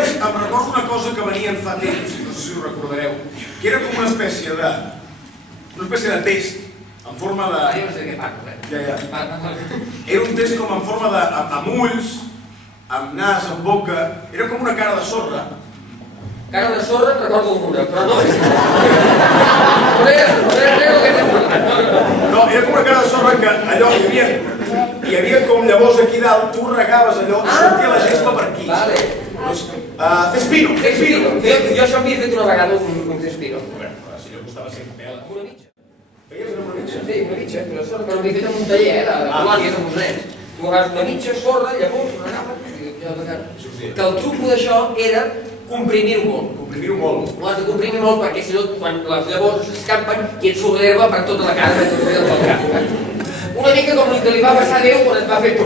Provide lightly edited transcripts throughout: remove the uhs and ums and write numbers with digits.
Llavors, em recordo una cosa que venien fa temps, no sé si ho recordareu, que era com una espècie de test en forma de... Jo no sé què parlo, Era un test com en forma de... amb ulls, amb nas, amb boca... Era com una cara de sorra. Cara de sorra en recordo alguna, però no és... No era el que t'hem parlat. No, era com una cara de sorra que allò hi havia com llavors aquí dalt, tu regaves allò i sortia la gespa per aquí. Vale. Cespino. Jo això m'hi he fet una vegada un Cespino. Si allò costava 100 pela. Una mitja. Feies una mitja? Sí, una mitja, però m'hi he fet amb un taller, de colònies, amb uns nens. Tu agafes una mitja, sorra, llavors, una capa... Que el truc d'això era comprimir-ho molt. Comprimir-ho molt. Ho has de comprimir molt perquè si no, quan les llavors s'escampen i et surt l'herba per tota la cara, per tot el cap. Una mica com el que li va passar a Déu quan et va fer tu.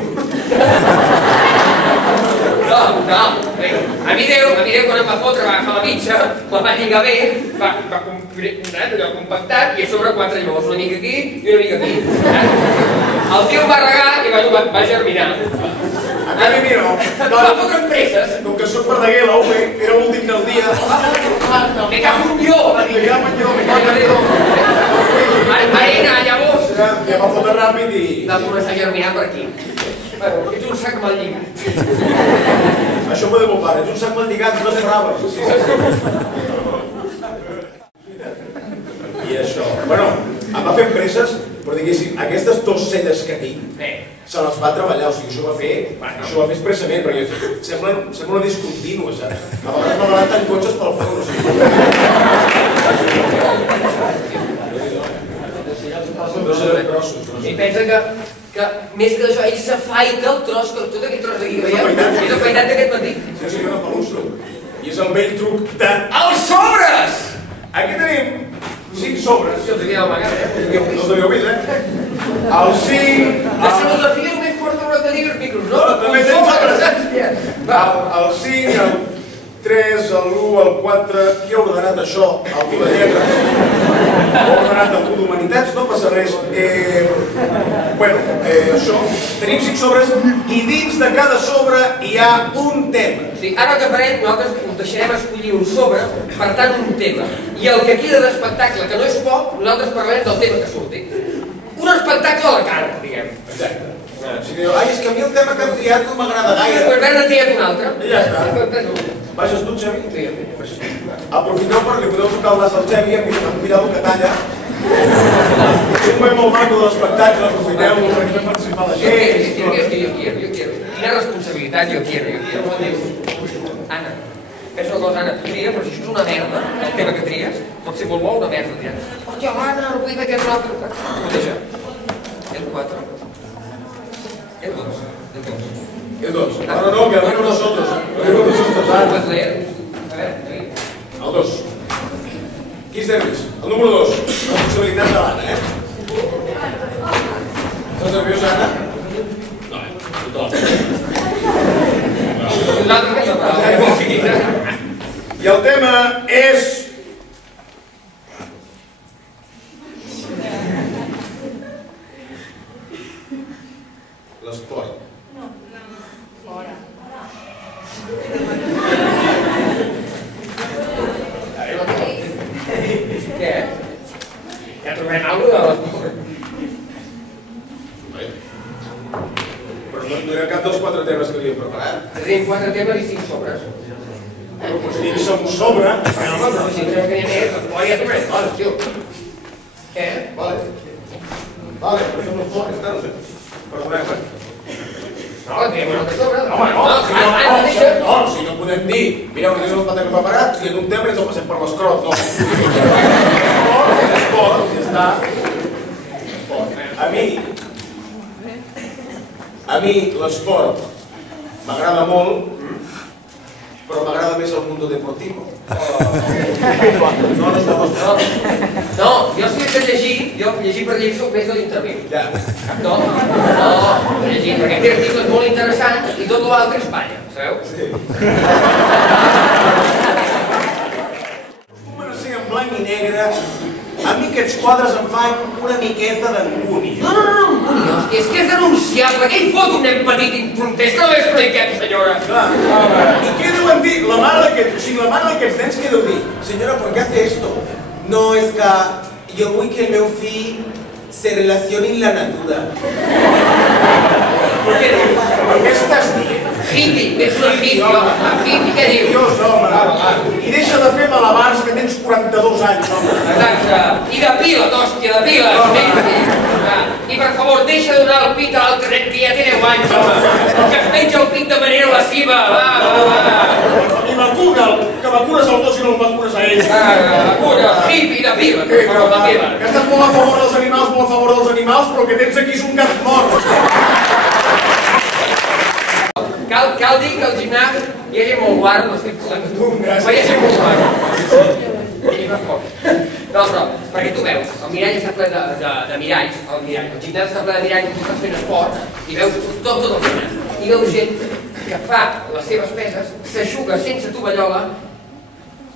No, a mi Déu quan em va fotre va agafar la mitja, la va lligar bé, va compactat i a sobre 4 llavors, una mica aquí i una mica aquí. El tio em va regar i va germinar. A mi no. Va fotre amb presses. Com que soc Verdaguer, la UB, era l'últim del dia. Me cago un dio, va dir. Marina, llavors. Ja va fotre ràpid i... Va començar a germinar per aquí. Bueno, ets un sac mal lligat. Això m'ho diu mon pare, ets un sac mal lligat, no esperaves. I això... Bueno, em va fer empreses, però diguéssim, aquestes 2 celles que tinc, se les va treballar, o sigui, això ho va fer expressament, perquè sembla una discontínua, saps? A vegades m'agraden cotxes pel front, o sigui... I pensa que més que això, ell s'afaita el tros, tot aquest tros d'aquí que veiem, és afaitat d'aquest matí. Sí, sí, una palustro. I és el vell truc de... Els sobres! Aquí tenim 5 sobres. Jo t'havia d'amagar, No t'havia oït, El 5... La filosofia només porta una que digui els micros, no? També tens altres. El 5, el 3, l'1, el 4... Qui ha ordenat això? El 1 de lletres. Ha ordenat el 1 d'humanitats, no passa res. Bueno, això. Tenim 5 sobres i dins de cada sobre hi ha un tema. Sí, ara el que farem, nosaltres us deixarem escollir un sobre, per tant un tema. I el que queda d'espectacle, que no és poc, nosaltres parlarem del tema que surti. Un espectacle a la carta, diguem. Exacte. Si diu, ai, és que a mi el tema que han triat no m'agrada gaire. Pues n'ha triat un altre. I ja està. Baixes tu, Xavi? Sí. Aprofiteu per li podeu tocar el nas al Xavi, amb cuidado que talla. És un moment molt maco de l'espectacle, aprofiteu-lo per aquí participar la gent. Yo quiero. Quina responsabilitat, yo quiero. Anna, pensa una cosa, Anna, tu tries, però si això és una merda, el tema que tries, pot ser molt bo o una merda, tries. Hòstia, Anna, no vull aquest un altre. Escolta, el 4. El 2. El 2. Ahora no, que venimos nosotros. Venimos nosotros, ¿Puedes Anna. leer? A ver, ahí. El 2. Qui és nervis? El número 2. Responsabilitat de l'Anna, Estàs nerviosa, Anna? No, tothom. I el tema és... l'esport. Fora. Què? Ja trobem alguna cosa de l'esport. Però no era cap dels 4 temes que havíem preparat. Tenim 4 temes i 5 sobres. Doncs dins un sobre. No, però si creu que hi ha més, l'esport ja trobem coses, tio. Què? Vale, però això no és fort, no sé. Perdoneu, No, tenim un altre sobre. Home, no, si no podem dir, mireu, que tenim el patè preparat i en un tema ens el passem per l'escrot, no. Esport, ja està. A mi l'esport m'agrada molt, però m'agrada més el mundo deportivo. No, jo si he de llegir per llegir soc més de l'internet. Ja. No, llegir, perquè té articles molt interessants i tot l'altre és palla, sabeu? Sí. Acostumen a ser en blanc i negre. A mi aquests quadres em fan una miqueta d'angúnia. No, hòstia, és que és denunciable. Què hi fot un nen petit i fronter? Que no és una miqueta, senyora? Clar, i queda deuen dir, la mare d'aquests nens, què deu dir? Señora, ¿por qué hace esto? No, es que yo vull que el meu fill se relacioni en la natura. Però què dius? Però què estàs dient? Hippie, ets una hippie, home. Hippie, què dius? Dios, home. I deixa de fer malabars, que tens 42 anys, home. Exacte. I de piles, hòstia, de piles. I per favor, deixa de donar el pit a l'altre nen que ja té 10 anys, home. Que es menja el pit de manera lasciva. Va. I vacuna'l, que vacunes el gos i no el vacunes a ell. Vacuna, hippie de piles, per favor, de piles. Que estàs molt a favor dels animals, però el que tens aquí és un gat mort. Cal dir que al gimnàs hi ha gent molt guarda, no estic parlant de tu, però hi ha gent molt guarda. No, però, perquè tu veus, el mirall està ple de miralls, el gimnàs està ple de miralls, tu estàs fent esport, i veus tot el gimnàs, i veus gent que fa les seves peses, s'aixuga sense tovallola,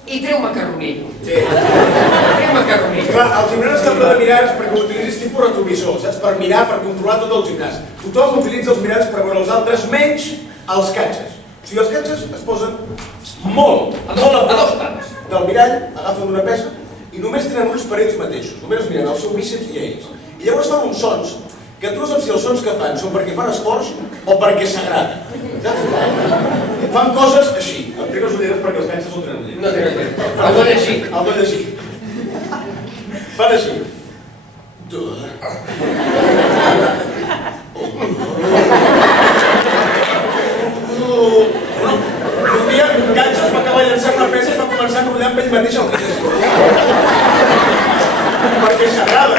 i treu macarronell. Treu macarronell. Clar, el gimnàs està ple de miralls perquè utilitzis tipus retrovisor, saps? Per mirar, per controlar tot el gimnàs. Tothom utilitza els miralls per veure els altres, menys els catxes. O sigui, els catxes es posen molt a dos pams del mirall, agafen una pesa i només tenen ulls per ells mateixos. Només es miren el seu bíceps i a ells. I llavors fan uns sons que tu no saps si els sons que fan són perquè fan esforç o perquè s'agraden. Saps? Fan coses així. Em trec les ulleres perquè els catxes no tenen ulleres. No tenen ulleres. El doll així. El doll així. Fan així. Un dia un catxo es va acabar llançant una pesa i es va començar a enrotllar amb ell mateix al mig. Perquè s'agrada.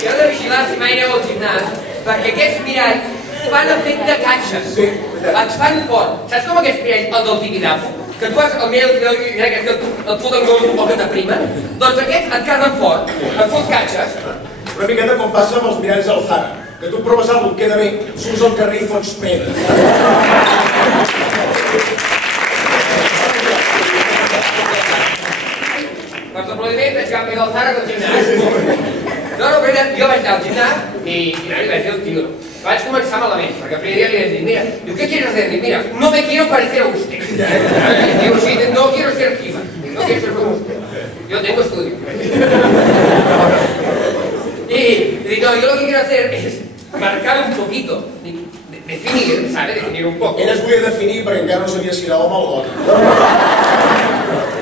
I heu de vigilar si mai aneu al gimnàs, perquè aquests miralls fan efecte catxes. Et fan fort. Saps com aquests miralls, el del Tibidabo? Que tu vas al mirall del Tibidabo i que et foten gol o que t'aprimen? Doncs aquests et carden fort, et fot catxes. Una miqueta com passa amb els miralls al Zara, que tu proves alguna cosa que queda bé, surts al carrer i fots pedres. Els aplaudiments és canvi del Zara del gimnàs. No, veritat, jo vaig anar al gimnàs i li vaig dir al tio, vaig començar malament, perquè el primer dia li vaig dir, mira, diu, ¿qué quieres hacer? Diu, mira, no me quiero parecer a usted. Digo, sí, no quiero ser Kiva, no quiero ser como usted. Yo tengo estudio. Y digo, no, yo lo que quiero hacer es marcar un poquito, definir, ¿sabes? Definir un poco. Ell es volia definir perquè encara no sabia si era home o dona.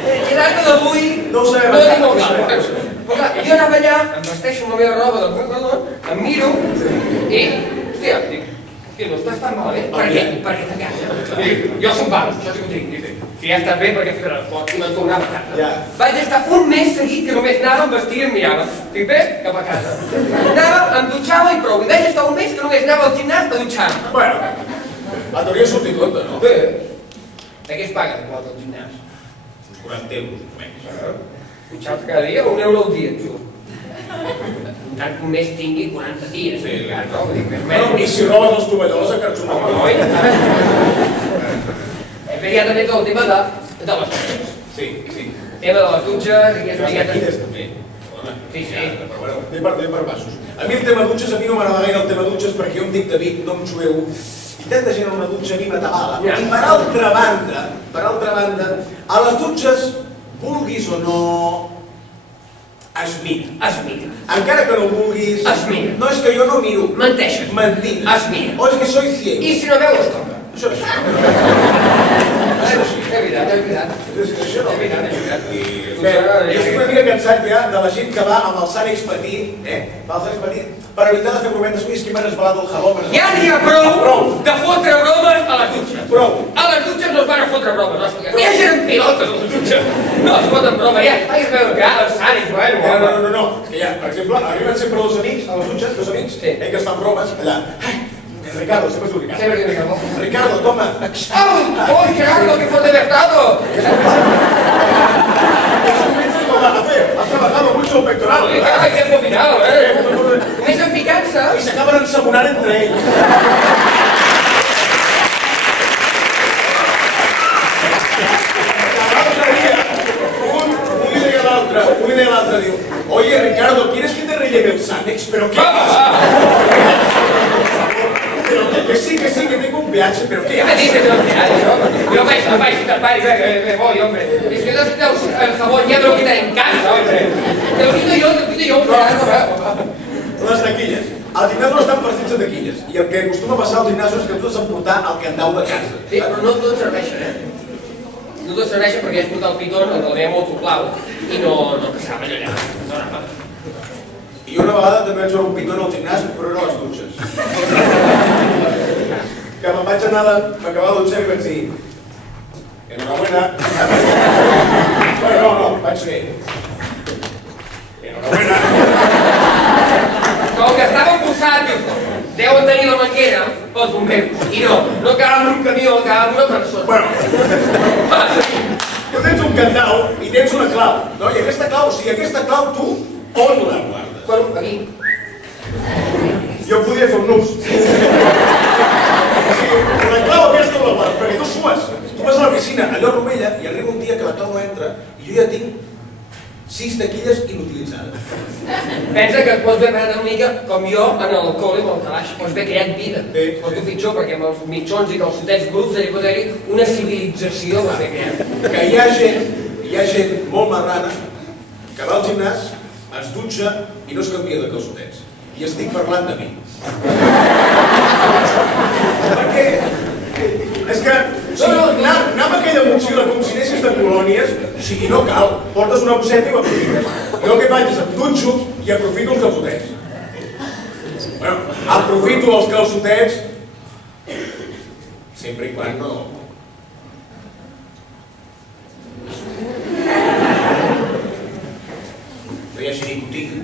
I l'acte d'avui no ho sabem. No ho tinc molt clar. Però clar, jo anava allà, em vesteixo amb la meva roba del calor, em miro i, hòstia, dic, no estàs tan malament. Per què? Perquè t'ha casa. Jo som palos, això sí que ho tinc. Si ja estàs bé, perquè fes l'esport i me'n tornava a casa. Vaig estar un mes seguit que només anava, em vestia i em mirava. Estic bé? Cap a casa. Anava, em dutxava i prou. I vaig estar un mes que només anava al gimnàs a dutxar-me. Bueno, la teoria ha sortit compte, no? Bé. De què es paga de quota al gimnàs? 40 euros, menys. Dutxar-te cada dia o 1 euro al dia, tu? Tant que un mes tingui 40 dies. Sí, no? I si robes els tovalloles a Carxonar? Oi? Ja també tot el tema de les dutxes. Sí. El tema de les dutxes... Aquí també. Sí. Però bueno, ve per passos. A mi el tema dutxes, a mi no m'agrada gaire el tema dutxes perquè jo em dic David, no em jueu, i tanta gent a una dutxa a mi m'atabala. I per altra banda, a les dutxes, vulguis o no, es mira. Encara que no vulguis... Es mira. No, és que jo no miro. Menteixen. Mentida. Es mira. O és que soy ciego. I si no veu, es toca. Això és així. És veritat. Això no. Bé, jo estic una mica cansat ja de la gent que va amb el Sànex petit, va al Sànex petit, per evitar de fer brometes. Ui, és que m'ha resbalat el jabó. Ja n'hi ha prou de fotre bromes a les dutxes. Prou. A les dutxes no es van a fotre bromes. Ja gent en pilotes a les dutxes. No es foten bromes, ja. Vaig veure que el Sànex, bueno. No. És que ja, per exemple, arriben sempre dos amics a les dutxes, dos amics, que es fan bromes allà. Ricardo, sempre es diu Ricardo. Sempre es diu Ricardo. Ricardo, toma. ¡Oh, Gerardo, qué fuerte despertado! Has trabajado mucho el pectoral. ¡Ay, qué combinado, Comencen picant-se. I s'acaben ensabonant entre ells. Un li deia l'altre, diu, oye, Ricardo, ¿quieres que te relleve el Sànex? ¿Pero qué pasa? que tengo un viaje, pero ¿qué ¿Qué me haces? dices de los viajes, hombre? Yo vais a quitar paris, me voy, hombre. Es que no has quitado el jabón, ya me lo quitan en casa, hombre. Te lo quito yo, Les taquilles. Al gimnàs no estan farcits de taquilles. I el que acostuma a passar al gimnàs és que tu has d'emportar el candau de casa. Sí, però no et serveixen, No et serveixen perquè és portar el pitón, el veia molt clau, i no passava allà. I una vegada també vaig veure un pitón al gimnàs, però era a les dutxes. Que me'n vaig anar m'acabava de dutxar i vaig dir enhorabuena. Bueno, no, vaig fer enhorabuena. Com que estava posat, deuen tenir la manguera pels bombers. I no acabava en un camió, acabava en una persona. Bueno, tu tens un candau i tens una clau, no? I aquesta clau tu on la guardes? Bueno, aquí. Jo podria fer un nus. O sigui, la clau aquesta on la guardes, perquè tu sues. Tu vas a la piscina, allò rovella, i arriba un dia que la clau no entra i jo ja tinc 6 taquilles inutilitzades. Pensa que pots haver una mica, com jo, en el col·le, amb el calaix, pots haver creat vida. Pots fer pitjor, perquè amb els mitjons i calçotets bruts hi pot haver una civilització va fer creat. Que hi ha gent molt marrana que va al gimnàs, es dutxa i no es canvia de calçotets. I estic parlant de mi. Perquè és que anar amb aquella motxilla com si anessis de colònies, o sigui, no cal, portes una bosseta i ho aprofites. Jo el que faig és em dutxo i aprofito els calçotets. Bueno, aprofito els calçotets sempre i quan no... no hi hagi nicotina.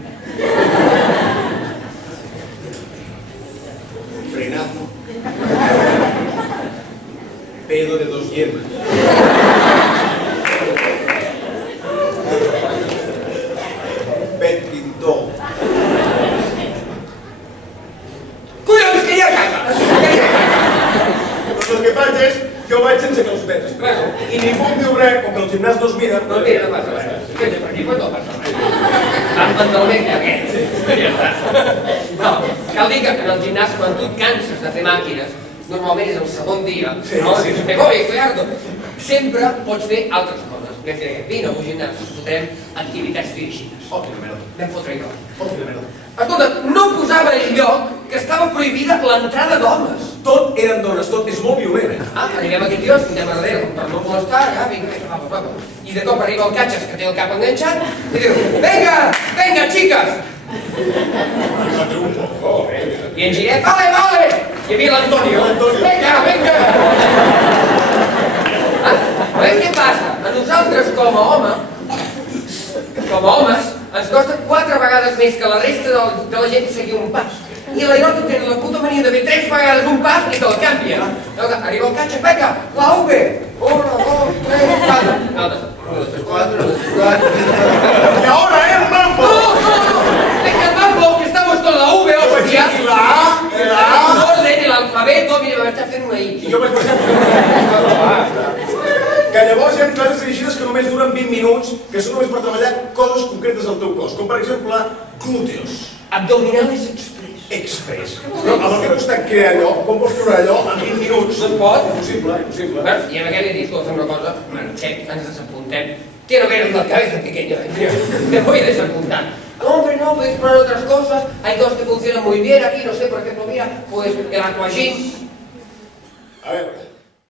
Frenazo. Pedo de 2 yemas. Pet pintor. Collons, que hi ha caca! Doncs el que faig és, jo vaig sense calçotets. I ningú em diu res, com que el gimnàs no es mira. No passa res. Que per aquí no passa res. Amb pantaloneta aquest. Ja està. No, cal dir que en el gimnàs, quan tu et canses de fer màquines, normalment és el segon dia, no? Me voy, estoy harto. Sempre pots fer altres coses. Vine al gimnàs, fotrem activitats dirigides. Oh, quina merda. Vam fotre allò. Oh, quina merda. Escolta, no posava en lloc que estava prohibida l'entrada d'homes. Tot eren dones, tot és molt violent, Arribem a aquest quiosc, anem a darrere per no molestar, vinga. I de cop arriba el Catxes, que té el cap enganxat, i diu, venga, chicas! I en girem, vale! Hi havia l'Antonio. Venga! Veus què passa? A nosaltres, com a homes, ens costa 4 vegades més que la resta de la gent seguir un pas. I l'Airota tenen la puta mania de fer 3 vegades un pas i te'l canvia. Arriba el Catxes, venga, la V! 1, 2, 3, 4... 1, 2, 3, 4... Y ahora el mambo. No! Venga, mambo, que estamos con la V, hostia. Y la A, El orden, el alfabeto, mira, m'està fent una I. I jo vaig pensar que llavors hi ha classes dirigides que només duren 20 minuts, que són només per treballar coses concretes del teu cos, com per exemple glúteos. Abdominales express. Però amb el que costa crear allò, com pots treure allò en 20 minuts? No es pot. Impossible. I en aquell li dius, fem una cosa, ens desapuntem. Quiero ver la cabeza pequeña. Me voy a desapuntar. Hombre, no, puedes probar otras cosas. Hay cosas que funcionan muy bien aquí, no sé, por ejemplo, mira, pues el aquagym. A veure,